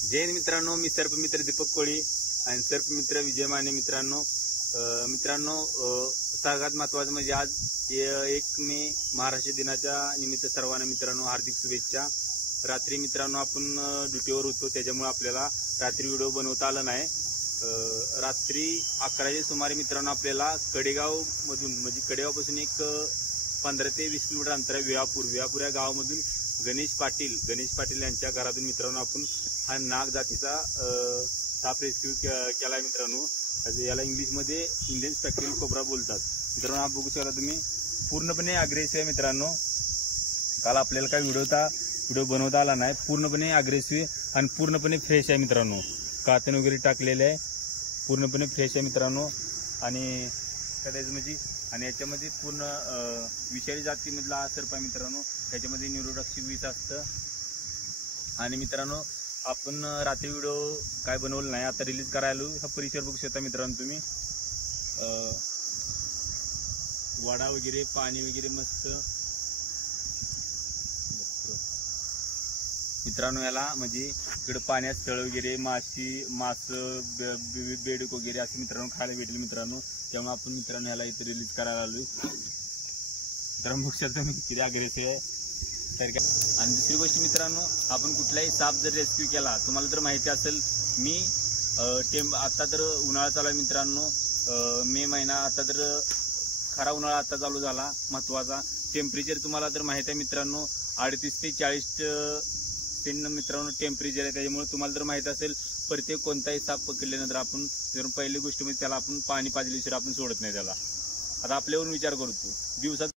जय हिंद मित्रांनो, मी सर्पमित्र दीपक कोळी आणि सर्पमित्र विजय माने मित्रांनो. सगळ्यात महत्वाचं म्हणजे आज 1 मे महाराष्ट्र दिनाच्या निमित्त सर्वांना मित्रांनो हार्दिक शुभेच्छा. रात्री मित्रांनो आपण ड्युटीवर होतो, त्याच्यामुळे आपल्याला रात्री व्हिडिओ बनवता आला नाही. रात्री 11च्या सुमारे मित्रांनो आपल्याला कडेगाव मधून म्हणजे कडेगावपासून एक 15 ते 20 किलोमीटर अंतर आहे विहापूर या गावामधून गणेश पाटील यांच्या घरातून मित्रांनो आपण हा नाग जातीचा साप रेस्क्यू केला मित्रांनो. याला इंग्लिशमध्ये इंडियन स्पेक्ट्रल कोब्रा बोलतात मित्रांनो. हा बघू शकता तुम्ही, पूर्णपणे अग्रेसिव्ह आहे मित्रांनो. काल आपल्याला काय व्हिडिओ बनवता आला नाही. पूर्णपणे अग्रेसिव्ह आणि पूर्णपणे फ्रेश आहे मित्रांनो. कातन वगैरे टाकलेले आहे, पूर्णपणे फ्रेश आहे मित्रांनो. आणि त्याचं म्हणजे आणि याच्यामध्ये पूर्ण विषारी जातीमधला हा सर्प आहे मित्रांनो. त्याच्यामध्ये न्यूरोटॉक्सिक विष असतं. आणि मित्रांनो आपण रात्री व्हिडिओ काय बनवलं नाही, आता रिलीज करायला हा परिसर बघू शकता मित्रांनो तुम्ही. वाडा वगैरे, पाणी वगैरे मस्त मित्रांनो. याला म्हणजे इकडे पाण्यात स्थळ वगैरे मास बेडूक वगैरे असं मित्रांनो खायला भेटेल मित्रांनो. त्यामुळे आपण मित्रांनो याला इथे रिलीज करायला आलोय. मित्रांनो बघू शकता मी किती अग्रेसिव्ह आहे. आणि दुसरी गोष्ट मित्रांनो, आपण कुठलाही साप जर रेस्क्यू केला, तुम्हाला तर माहिती असेल, मी आता तर उन्हाळा चालू आहे मित्रांनो. मे महिना आता तर खरा उन्हाळा आता चालू झाला. महत्वाचा टेम्परेचर तुम्हाला तर माहिती आहे मित्रांनो, 38 ते 40 मित्रांनो टेम्परेचर आहे. त्याच्यामुळे तुम्हाला तर माहिती असेल, प्रत्येक कोणताही साप पकडल्यानंतर आपण जर पहिली गोष्ट म्हणजे त्याला आपण पाणी पाजल्याशिवाय आपण सोडत नाही त्याला. आता आपल्यावरून विचार करतो दिवसात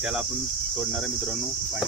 त्याला आपण सोडणार आहे मित्रांनो पाणी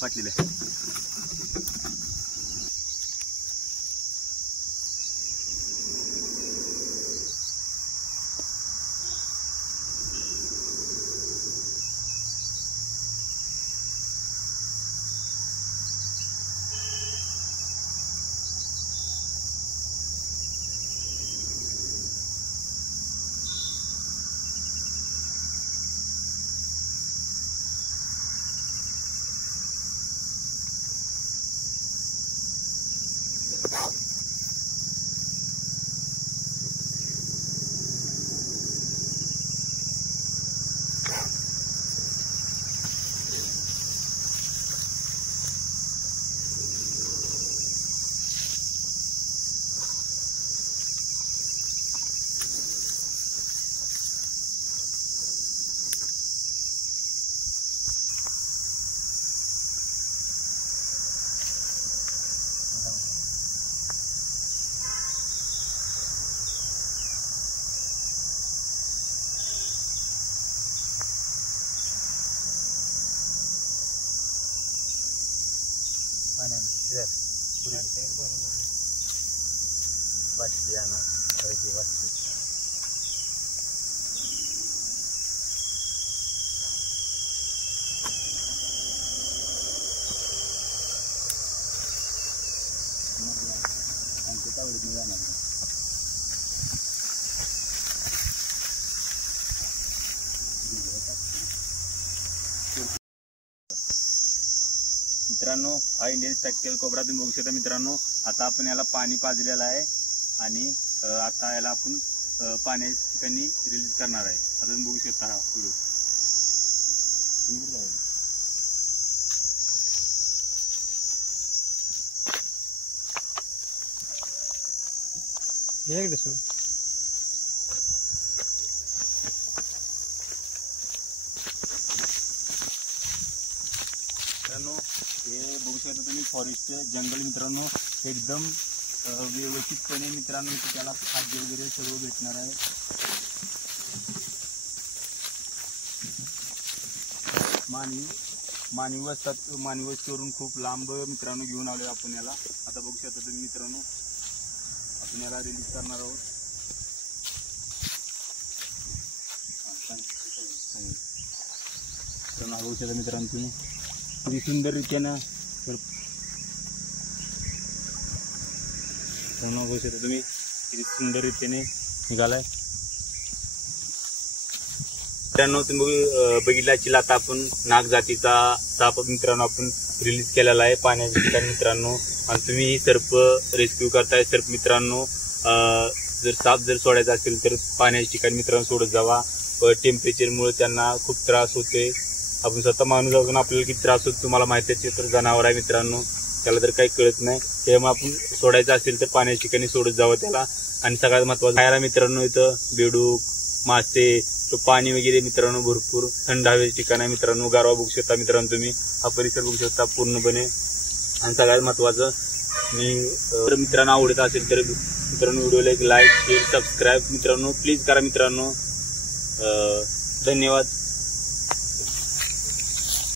पाटलेलं आहे. मित्रांनो हा इंडियन स्पेक्ट्रल कोब्रा तुम्ही बघू शकता मित्रांनो. आता आपण याला पाणी पाजलेलं आहे आणि आता याला आपण पाण्याच्या ठिकाणी रिलीज करणार आहे. आता तुम्ही बघू शकता हा व्हिडिओ. मित्रांनो हे बघू शकता तुम्ही फॉरेस्ट जंगल मित्रांनो, एकदम व्यवस्थितपणे मित्रांनो इथे त्याला खाद्य वगैरे सर्व भेटणार आहे. मानवी वस्तीवरून खूप लांब मित्रांनो घेऊन आलोय आपण याला. आता बघू शकता तुम्ही मित्रांनो, आपण याला रिलीज करणार आहोत. बघू शकता मित्रांनो तुम्ही किती सुंदररीत्यानं बघू शकता तुम्ही किती सुंदररीत्याने निघालाय. मित्रांनो तुम्ही बघितला असेल, आता आपण नाग जातीचा साप मित्रांनो आपण रिलीज केलेला आहे पाण्याच्या ठिकाणी मित्रांनो. आणि तुम्ही ही सर्प रेस्क्यू करताय. सर्प मित्रांनो जर साप जर सोडायचा असेल तर पाण्याच्या ठिकाणी मित्रांनो सोडत जावा. टेम्परेचरमुळे त्यांना खूप त्रास होते. आपण स्वतः माणूस असून आपल्याला किती त्रास होतो तुम्हाला माहिती आहे. तर जनावर आहे मित्रांनो, त्याला तर काही कळत नाही. त्यामुळे आपण सोडायचं असेल तर पाण्याच्या ठिकाणी सोडत जावं त्याला. आणि सगळ्यात महत्त्वाचं खायला मित्रांनो इथं बेडूक, मासे, पाणी वगैरे मित्रांनो भरपूर थंड हवेचे ठिकाण आहे मित्रांनो. गारवा बघू शकता मित्रांनो तुम्ही, हा परिसर बघू शकता पूर्णपणे. आणि सगळ्यात महत्त्वाचं मी मित्रांनो आवडत असेल तर मित्रांनो व्हिडिओला एक लाईक, शेअर, सबस्क्राईब मित्रांनो प्लीज करा मित्रांनो. धन्यवाद.